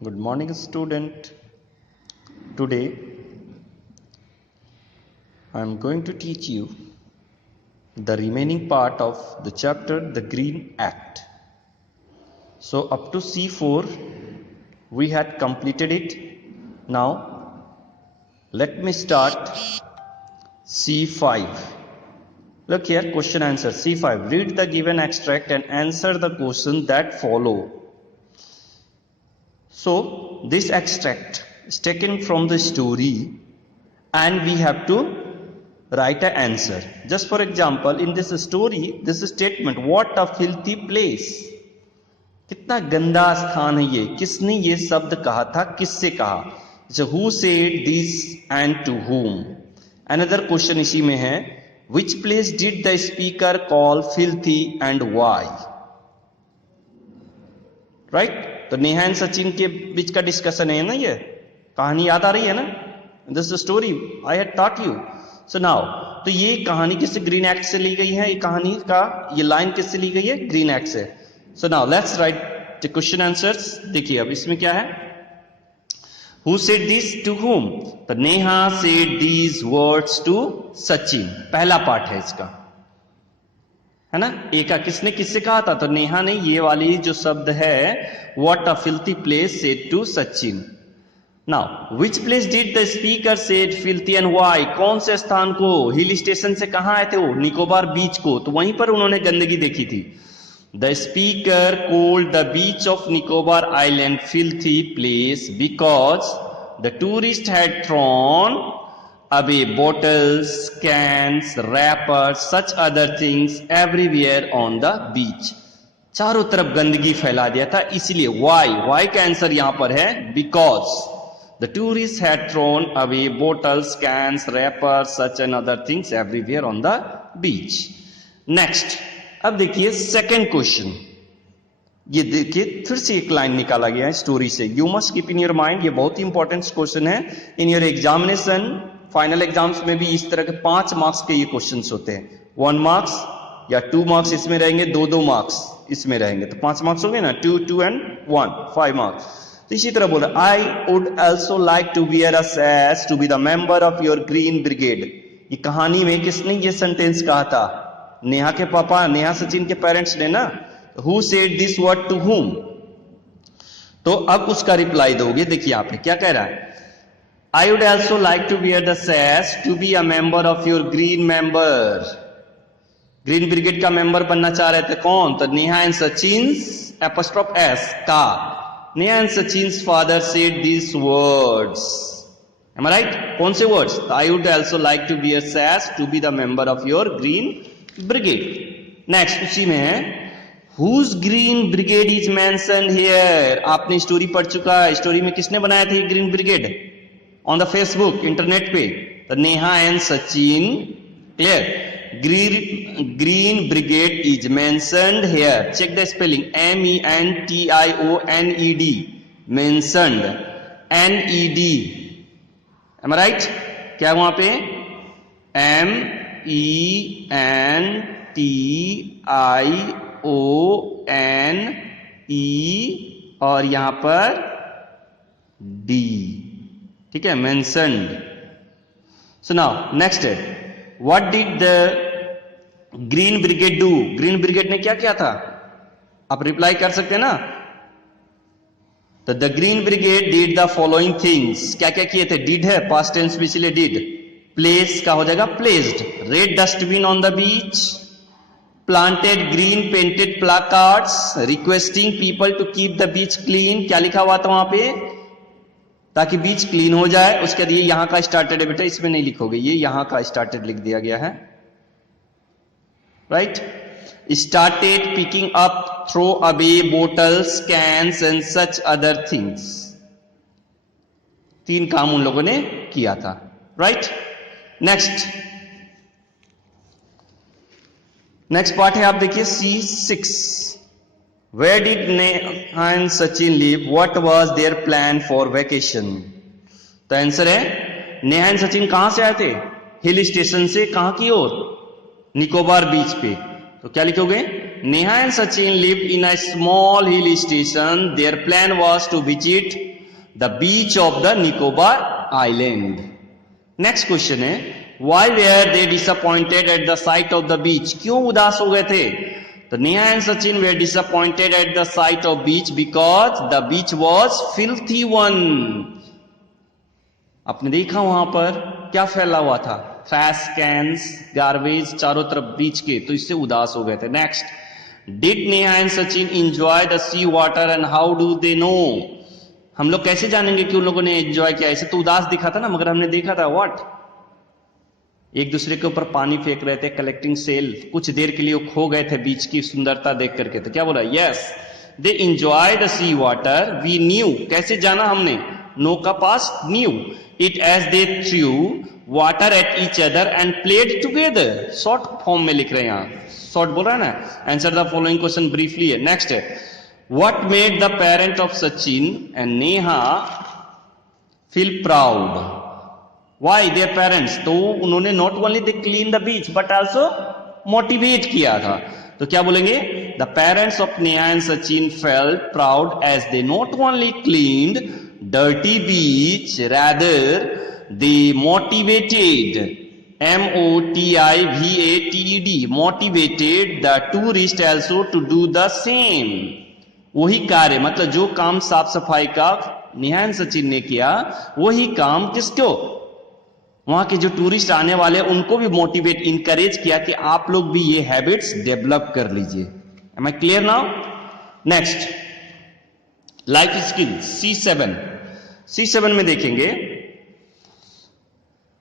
Good morning, student. Today I am going to teach you the remaining part of the chapter The Green Act. So up to C4 we had completed it. Now let me start C5. Look here, question answer C5. Read the given extract and answer the question that follow. So this extract is taken from the story and we have to write an answer. Just for example, in this story, this statement, what a filthy place. कितना गंदा स्थान है ये. किसने ये शब्द कहा था, किससे कहा. So who said this and to whom. Another question इसी में है, which place did the speaker call filthy and why. Right? तो नेहा एंड सचिन के बीच का डिस्कशन है ना, ये कहानी याद आ रही है ना. This story I had taught you. So now, तो ये कहानी किससे, ग्रीन एक्ट से ली गई है. ये कहानी का ये लाइन किससे ली गई है, ग्रीन एक्ट से. So now let's write the question answers. देखिए अब इसमें क्या है, who said this to whom. तो Neha said these words to Sachin. पहला पार्ट है इसका, है ना. एक किसने किससे कहा था, तो नेहा ने ये वाली जो शब्द है what a filthy place said to Sachin. Now which place did the speaker said filthy and why. कौन से स्थान को, हिल स्टेशन से कहां आए थे वो, निकोबार बीच को, तो वहीं पर उन्होंने गंदगी देखी थी. The speaker called the beach of Nicobar island filthy place because the tourist had thrown away bottles, cans, wrappers, such other things everywhere on the beach. चारों तरफ गंदगी फैला दिया था, इसलिए why का आंसर यहां पर है because the tourists had thrown away bottles, cans, wrappers, such and other things everywhere on the beach. Next, अब देखिए सेकंड क्वेश्चन. ये देखिए फिर से एक लाइन निकाला गया है स्टोरी से. You must keep in your mind, ये बहुत ही इंपॉर्टेंट क्वेश्चन है. In your examination, final exams में भी इस तरह के 5 मार्क्स के ये क्वेश्चंस होते हैं. 1 मार्क्स या 2 मार्क्स इसमें रहेंगे, 2 मार्क्स इसमें रहेंगे, तो 5 मार्क्स हो गए ना. 2 and 1, 5 मार्क्स. तो इसी तरह बोला, I would also like to wear a sash to be the member of your green brigade. ये कहानी में किसने ये सेंटेंस कहा था, नेहा के पापा, नेहा सचिन के पेरेंट्स ने ना. Who said this word to whom. तो अब उसका रिप्लाई दोगे. देखिए आप क्या कह रहा है, I would also like to wear the sash to be a member of your green member. Green brigade का मेंबर बनना चाह रहे थे कौन, तो Neha and Sachin's apostrophe s का. Neha and Sachin's father said this words. Am I right? कौन से words, I would also like to wear sash to be the member of your green brigade. Next उसी में है, whose green brigade is mentioned here. आपने story पढ़ चुका है. Story में किसने बनाया था green brigade, on the Facebook, internet पे. तो Neha and Sachin, clear. Green brigade is mentioned here. Check the spelling, MENTIONED, mentioned, NED. Am I right. क्या वहां पे MENTIONE और यहां पर D. ठीक है, mentioned. So now next है, what did the green brigade do. Green brigade ने क्या किया था, आप रिप्लाई कर सकते हैं ना. तो the green brigade did the following things. क्या क्या किए थे, did है past tense में, इसलिए did. place का हो जाएगा placed. red dustbin on the beach, planted green painted placards requesting people to keep the beach clean. क्या लिखा हुआ था वहां पे, ताकि बीच क्लीन हो जाए. उसके बाद ये यहां का स्टार्टेड है बेटा, इसमें नहीं लिखोगे, ये यहां का स्टार्टेड लिख दिया गया है. Right. Started picking up, throw away bottles, cans and such other things. 3 काम उन लोगों ने किया था. राइट. नेक्स्ट पार्ट है, आप देखिए C6. Where did Neha and Sachin live? What was their plan for vacation? तो आंसर है, नेहा एंड सचिन कहां से आए थे, हिल स्टेशन से. कहां की ओर, निकोबार बीच पे. तो क्या लिखोगे, Neha and Sachin lived in a small hill station. Their plan was to visit the beach of the Nicobar island. Next question है, why were they disappointed at the sight of the beach, क्यों उदास हो गए थे? तो Neha and Sachin were disappointed at the sight of beach because the beach was filthy one. आपने देखा वहां पर क्या फैला हुआ था, ट्रैश कैन्स, गार्बेज चारों तरफ बीच के, तो इससे उदास हो गए थे। Next, did Neha and Sachin enjoy the sea water and how do they know, हम लोग कैसे जानेंगे कि उन लोगों ने एंजॉय किया? ऐसे तो उदास दिखा था ना, मगर हमने देखा था व्हाट, एक दूसरे के ऊपर पानी फेंक रहे थे, कलेक्टिंग सेल, कुछ देर के लिए वो खो गए थे बीच की सुंदरता देख करके। तो क्या बोला? Yes they enjoy the sea water, we knew, कैसे जाना हमने? नो का पास knew it as they threw water at each other and played together. Short form में लिख रहे हैं, यहां शॉर्ट बोल रहा है ना। Answer the following question briefly है। नेक्स्ट है, what made the parent of Sachin and Neha feel proud, why their parents, तो उन्होंने not only they clean the beach but also motivate किया था। तो क्या बोलेंगे? The parents of Neha and Sachin felt proud as they not only cleaned dirty beach, rather they motivated, motivated, motivated the tourist also to do the same। वही कार्य, मतलब जो काम साफ सफाई का नेहा एंड सचिन ने किया, वही काम किसको? वहां के जो टूरिस्ट आने वाले उनको भी मोटिवेट, इंकरेज किया कि आप लोग भी ये हैबिट्स डेवलप कर लीजिए। Am I clear now? Next, life skill C7 में देखेंगे,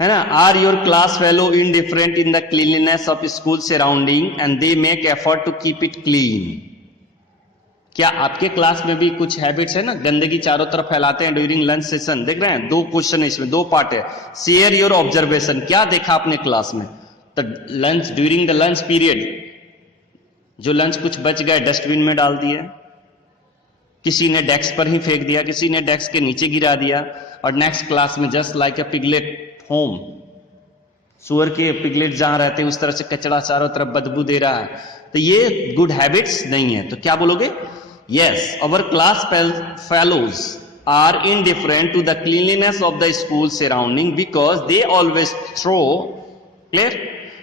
है ना, are your class fellow indifferent in the cleanliness of school surrounding and they make effort to keep it clean. क्या आपके क्लास में भी कुछ हैबिट्स है ना, गंदगी चारों तरफ फैलाते हैं ड्यूरिंग लंच सेशन? देख रहे हैं, दो क्वेश्चन है इसमें, दो पार्ट है। शेयर योर ऑब्जर्वेशन, क्या देखा आपने क्लास में? तो lunch, during the lunch period जो लंच कुछ बच गए डस्टबिन में डाल दिए, किसी ने डेस्क पर ही फेंक दिया, किसी ने डेस्क के नीचे गिरा दिया, और नेक्स्ट क्लास में just like a piglet home, सुअर के पिगलेट जहां रहते हैं उस तरह से कचरा चारों तरफ बदबू दे रहा है। तो ये गुड हैबिट्स नहीं है। तो क्या बोलोगे? Yes, our class fellows are indifferent to the cleanliness of the school surrounding because they always throw, clear,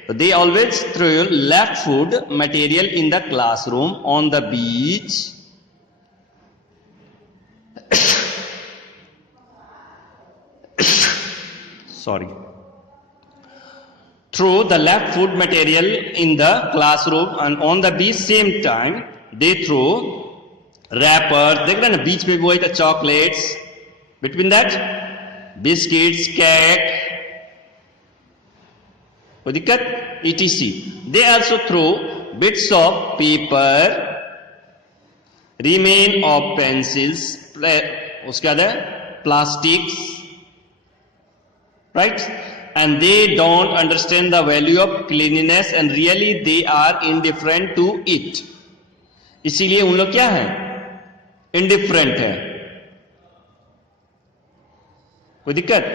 they always throw left food material in the classroom, on the beach, sorry, throw the left food material in the classroom and on the beach same time they throw wrappers, देख रहे हैं ना बीच में भी वही था, chocolates, between that biscuits, cake, कोई दिक्कत, etc. they also throw bits of paper, remain of pencils, उसके बाद है plastics, right, and they don't understand the value of cleanliness and really they are indifferent to it। इसीलिए उन लोग क्या है? इंडिफरेंट है। कोई दिक्कत?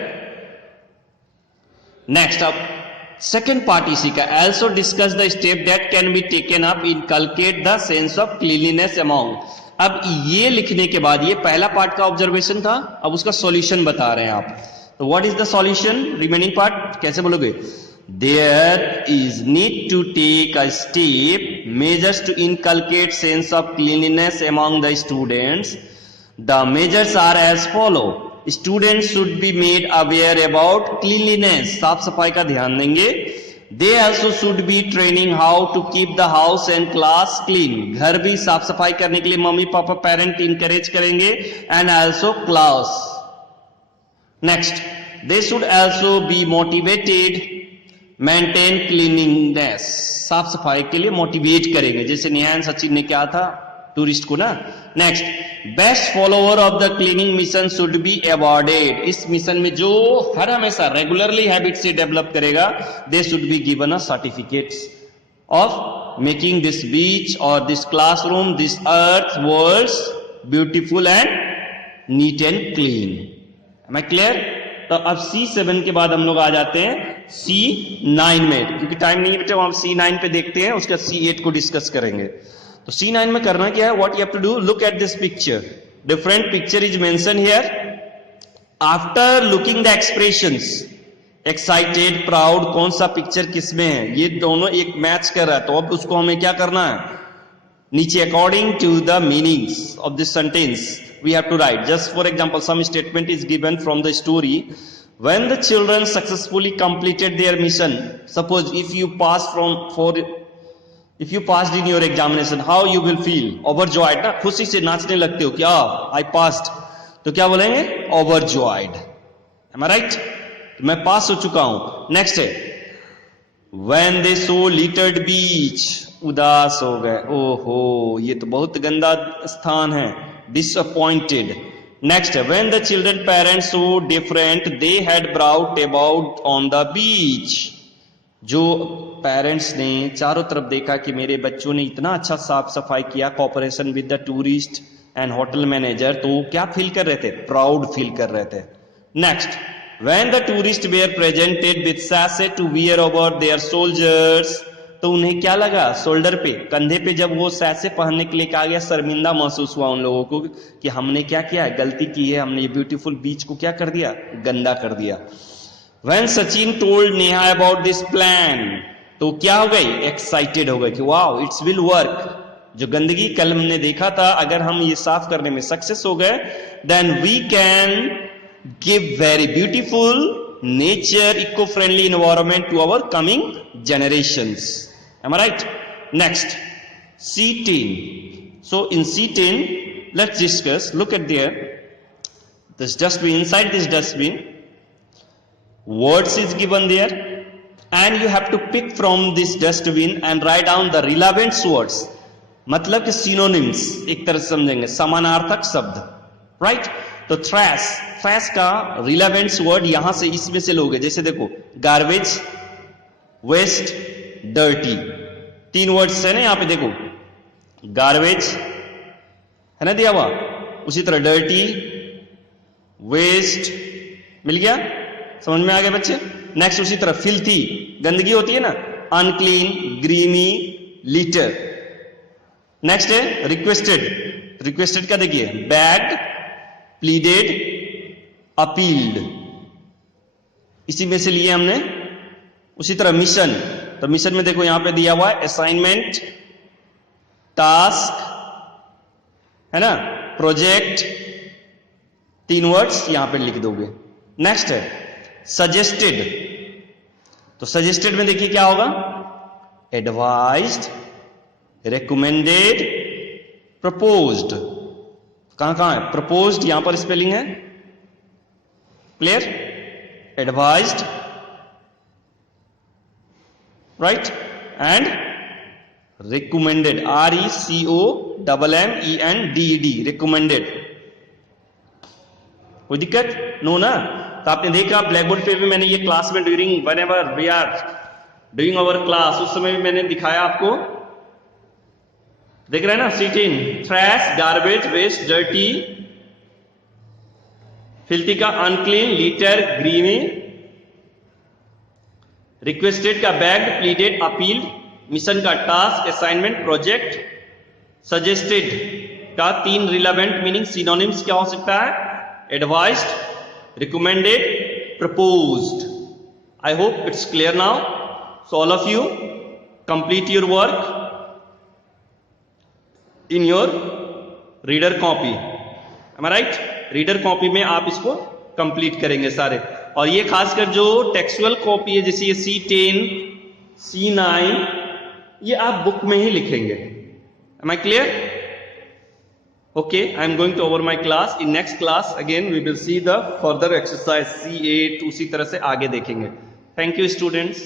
नेक्स्ट, अब सेकेंड पार्ट इसी का, also discuss the step that can be taken up inculcate the sense of cleanliness among। अब ये लिखने के बाद, ये पहला पार्ट का ऑब्जर्वेशन था, अब उसका सॉल्यूशन बता रहे हैं आप। तो what is the solution? Remaining part कैसे बोलोगे? There is need to take a step, measures to inculcate sense of cleanliness among the students। The measures are as follow। Students should be made aware about cleanliness, साफ सफाई का ध्यान देंगे। They also should be training how to keep the house and class clean। घर भी साफ सफाई करने के लिए मम्मी पापा पेरेंट इंकरेज करेंगे, and also class। Next, they should also be motivated maintain cleaningness, साफ सफाई के लिए मोटिवेट करेंगे, जैसे नेहा एंड सचिन ने क्या था टूरिस्ट को ना। Next, best follower of the cleaning mission should be awarded. इस मिशन में जो हर हमेशा रेगुलरली हैबिट से डेवलप करेगा, they should be given a certificates of making this beach और this classroom, this earth world's beautiful and neat and clean. Am I clear? तो अब C7 के बाद हम लोग आ जाते हैं C9 में, क्योंकि टाइम नहीं है बेटे, हम C9 पे देखते हैं, उसके बाद C8 को डिस्कस करेंगे। तो C9 में करना क्या है? What you have to do, look at this picture, different picture is mention here, after looking the expressions, excited, proud, कौन सा पिक्चर किसमें है, ये दोनों एक मैच कर रहा है, तो अब उसको हमें क्या करना है, नीचे according to the meanings of this sentence we have to write. Just for example some statement is given from the story. When the children successfully completed their mission, suppose if you passed in your examination, how you will feel? Overjoyed ना, खुशी से नाचने लगते हो क्या, I passed, तो क्या बोलेंगे, overjoyed. Am I right? मैं पास हो चुका हूं. नेक्स्ट है, when they saw littered beach, उदास हो गए, ओहो ये तो बहुत गंदा स्थान है, disappointed. Next, when the children parents so different, they had brought about on the beach. जो पेरेंट्स ने चारों तरफ देखा कि मेरे बच्चों ने इतना अच्छा साफ सफाई किया, cooperation with the tourist and hotel manager, तो क्या फील कर रहे थे, प्राउड फील कर रहे थे. Next, when the tourists were presented with sachet to wear over their shoulders, तो उन्हें क्या लगा, शोल्डर पे, कंधे पे जब वो सैसे पहनने के लिए कहा गया, शर्मिंदा महसूस हुआ उन लोगों को कि हमने क्या किया है, गलती की है, हमने ये ब्यूटीफुल बीच को क्या कर दिया, गंदा कर दिया. When Sachin told Neha about this plan, तो क्या हो गई, एक्साइटेड हो गई कि वाओ इट्स विल वर्क. जो गंदगी कल हमने देखा था, अगर हम ये साफ करने में सक्सेस हो गए, then we can give very beautiful nature, eco-friendly environment to our coming generations. Am I right? Next, C10. So in C10, let's discuss. Look at there. This dustbin. Inside this dustbin, words is given there, and you have to pick from this dustbin and write down the relevant words. मतलब कि synonyms एक तरह से समझेंगे, समानार्थक शब्द, right? तो trash का relevant word यहां से इसमें से लोगे, जैसे देखो गार्बेज, वेस्ट, डर्टी, 3 वर्ड्स है ना यहां पे, देखो गार्बेज है ना दिया हुआ, उसी तरह डर्टी, वेस्ट, मिल गया, समझ में आ गया बच्चे. नेक्स्ट उसी तरह फिल्थी, गंदगी होती है ना, अनक्लीन, ग्रीमी, लिटर. नेक्स्ट है रिक्वेस्टेड. रिक्वेस्टेड का देखिए, बैड, प्लीडेड, अपील्ड, इसी में से लिए हमने. उसी तरह मिशन, तो मिशन में देखो यहां पे दिया हुआ है असाइनमेंट, टास्क है ना, प्रोजेक्ट, 3 वर्ड्स यहां पे लिख दोगे. नेक्स्ट है सजेस्टेड. तो सजेस्टेड में देखिए क्या होगा, एडवाइज्ड, रिकमेंडेड, प्रपोज्ड. कहां है प्रपोज्ड, यहां पर स्पेलिंग है, clear, advised, right, and recommended, RECOMMENDED, recommended. कोई दिक्कत नो ना. तो आपने देखा ब्लैक बोर्ड पे भी मैंने ये क्लास में during whenever we are doing our class, उस समय भी मैंने दिखाया आपको, देख रहे हैं ना. C10, trash, garbage, waste, dirty, filthy का अनक्लीन, लीटर, ग्रीमी, रिक्वेस्टेड का बैग्ड, प्लीडेड, अपील्ड, मिशन का टास्क, असाइनमेंट, प्रोजेक्ट, सजेस्टेड का 3 रिलेवेंट मीनिंग सिनोनिम्स क्या हो सकता है, advised, recommended, proposed. I hope it's clear now. So all of you complete your work in your reader copy. Am I right? Reader copy में आप इसको complete करेंगे सारे. और ये खासकर जो टेक्सुअल कॉपी है, जैसे ये C10, C9, ये आप बुक में ही लिखेंगे. Am I clear? Okay, I am going to over my class. In next class again we will see the further exercise C8, उसी तरह से आगे देखेंगे. Thank you students.